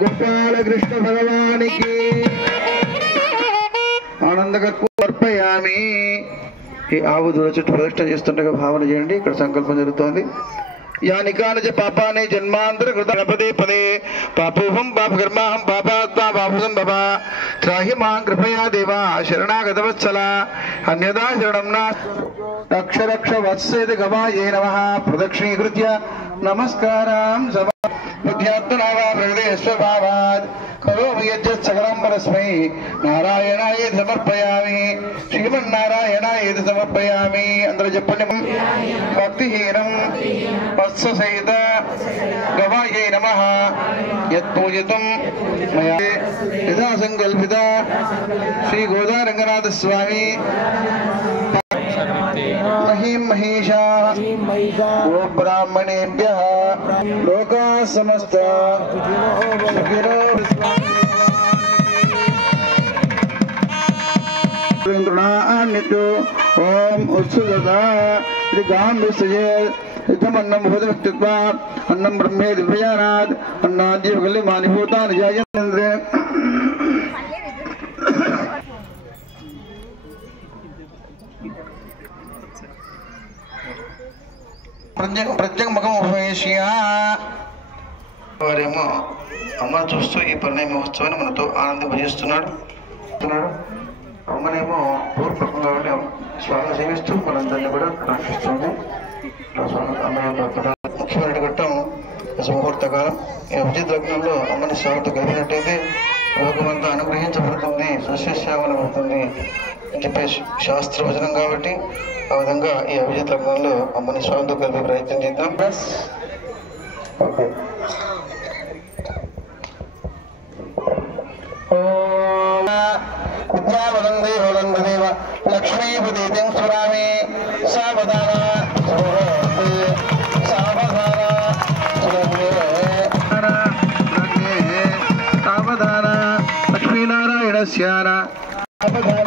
गोपाल कृष्ण भगवान की ఆనందకర్పూరం అర్పయామి. ఈ ఆవు దూడ చుట్టూ ప్రదక్షిణ చేస్తుండగా భావన చేయండి. ఇక్కడ సంకల్పం జరుగుతోంది. यानि कानि च पापानि जन्मांतर कृतानि पदे पदे पापोहं पापकर्माहं पापात्मा पापसंभव त्राहि मां कृपया देवा शरणागतवत्सला अन्यदा शरणं न रक्ष रक्ष वत्सेत गवाये नमः. प्रदक्षिणीकृत्य नमस्कारां बुद्ध्यात्मना वा प्रकृते स्वभावात् करोमि यज्जत् सकलं परस्मै नारायणाय समर्पयामि. श्रीमन्नारायणाय समर्पयामि. अंदर जपन्य भक्तिहीनं वत्ससहित गवाये नमः. यत्पूजितं मया यथा संकल्पिता श्री गोदारंगनाथ स्वामी महिं महिषा गो ब्राह्मणेभ्यः लोका समस्ता सुखिनो इंद्रनान्यतो ओम उत्सुकता गां विसृजे इदमन्नं भूतव्यक्तित्वा अन्नं ब्रह्मे दिव्यानात् अन्नाद्य कल्यमानि भूतानि जायन्ते. ప్రత్యేక ముఖం ఉపవేశ్య వారేమో అమ్మను చూస్తూ ఈ పరిణయ మహోత్సవాన్ని మనతో ఆనందింపజేస్తున్నాడు. అమ్మనేమో పూర్వపక్షం కాబట్టి స్వామి సేవిస్తూ మనందరినీ కూడా రక్షిస్తుంది. ముఖ్యమైన ఘట్టం ముహూర్తకాలం. ఈ అభిజిత్ లగ్నంలో అమ్మని స్వామితో కలిపినట్టయితే లోకమంతా అనుగ్రహించబడుతుంది, సస్యశ్యామలమవుతుంది అని చెప్పే శాస్త్రవచనం కాబట్టి ఆ విధంగా ఈ అభిజిత్ లగ్నంలో అమ్మని స్వామితో కలిపే ప్రయత్నం చేద్దాం. ఓకే. విద్యావదందే వదందేవ లక్ష్మీపతి స్వరామి సావధాన సావధాన లక్ష్మీనారాయణ శ్యాన సావధాన